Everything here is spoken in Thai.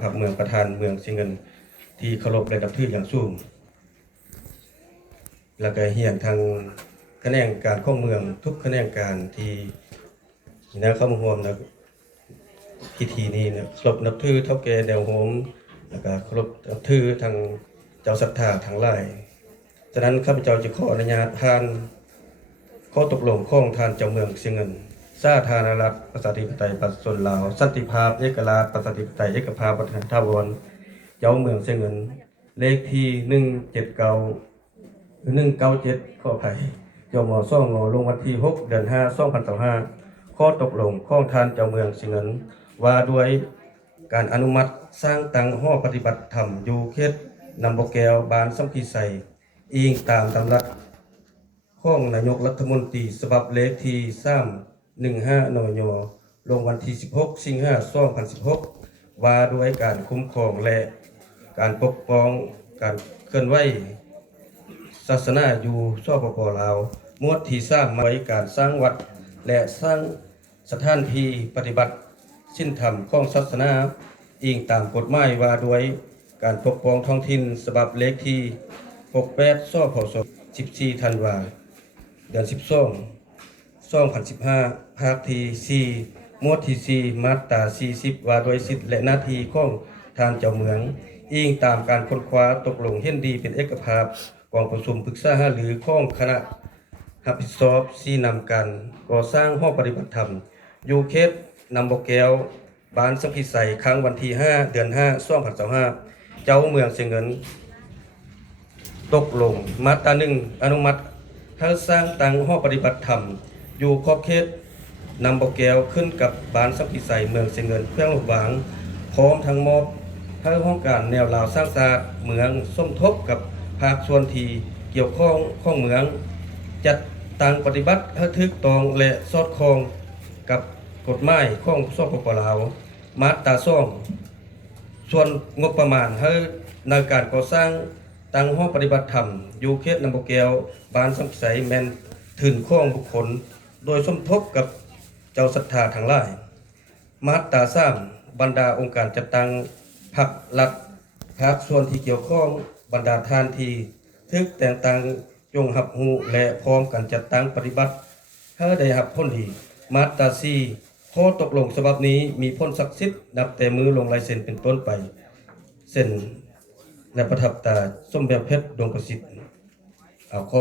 ครับเมืองประธานเมืองเชียงเงินที่เคารพและนับถืออย่างสูงแล้วก็เฮียนทางคะแนนการของเมืองทุกคะแนนการที่นะเข้ามาร่วมนะพิธีนี้นะเคารพนับถือเท่าแก่แนวโหมแล้วก็เคารพนับถือทางเจ้าศรัทธาทั้งหลายฉะนั้นข้าพเจ้าจะขออนุญาตทานข้อตกลงของทานเจ้าเมืองเชียงเงินสาธารณรัฐประชาธิปไตยประชาชนลาวสันติภาพเอกราชประชาธิปไตยเอกภาพวัฒนธรรมเจ้าเมืองเชียงเงินเลขที่179 ขออภัยจม.2 ลงวันที่6 เดือน 5 2025ข้อตกลงของทานเจ้าเมืองเชียงเงินว่าด้วยการอนุมัติสร้างตั้งหอปฏิบัติธรรมอยู่เขตนำบกแก้วบ้านสัมพีไสอิงตามตำรัสของนายกรัฐมนตรีฉบับเลขที่315 นย.ลงวันที่16 สิงหาคม 2016ว่าด้วยการคุ้มครองและการปกป้องการเคลื่อนไหวศาสนาอยู่สปป.ลาวหมวดที่3ไว้การสร้างวัดและสร้างสถานที่ปฏิบัติศีลธรรมของศาสนาอิงตามกฎหมายว่าด้วยการปกป้องท้องถิ่นฉบับเลขที่68 สพศ14 ธันวาเดือน12 2015 ภาคที่4หมวดที่4มาตรา40ว่าด้วยสิทธิและหน้าที่ของทานเจ้าเมืองอิงตามการค้นคว้าตกลงเห็นดีเป็นเอกภาพกองประชุมปรึกษาหารือของคณะรับผิดชอบชี้นำกันก่อสร้างหอปฏิบัติธรรมอยู่เขตนำบกแก้วบ้านสัมพีไสครั้งวันที่5 เดือน 5 2025เจ้าเมืองเชียงเงินตกลงมาตรา1อนุมัติให้สร้างตั้งหอปฏิบัติธรรมอยู่ขอบเขตนำบกแก้วขึ้นกับบ้านสัมพีไสเมืองเชียงเงินเพื่อหวังพร้อมทั้งมอบให้ห้องการแนวราวสร้างศาสตร์เมืองสมทบกับภาคส่วนที่เกี่ยวข้องของเมืองจัดตั้งปฏิบัติให้ถูกต้องและสอดคล้องกับกฎหมายของสปป.ลาวมาตรา2ส่วนงบประมาณให้ในการก่อสร้างตั้งห้องปฏิบัติธรรมอยู่เขตนำบกแก้วบ้านสัมพีไสแม่นถึงของบุคคลโดยสมทบกับเจ้าศรัทธาทั้งหลายมาตรา3บรรดาองค์การจัดตั้งพรรครัฐภาคส่วนที่เกี่ยวข้องบรรดาท่านที่ทึกแต่งตั้งจงรับรู้และพร้อมกันจัดตั้งปฏิบัติให้ได้รับผลดีมาตรา4ข้อตกลงฉบับนี้มีผลศักดิ์สิทธิ์นับแต่มือลงลายเซ็นเป็นต้นไปเซ็นและประทับตาส้มแบบเพชรดวงประสิทธิ์เอาข้อ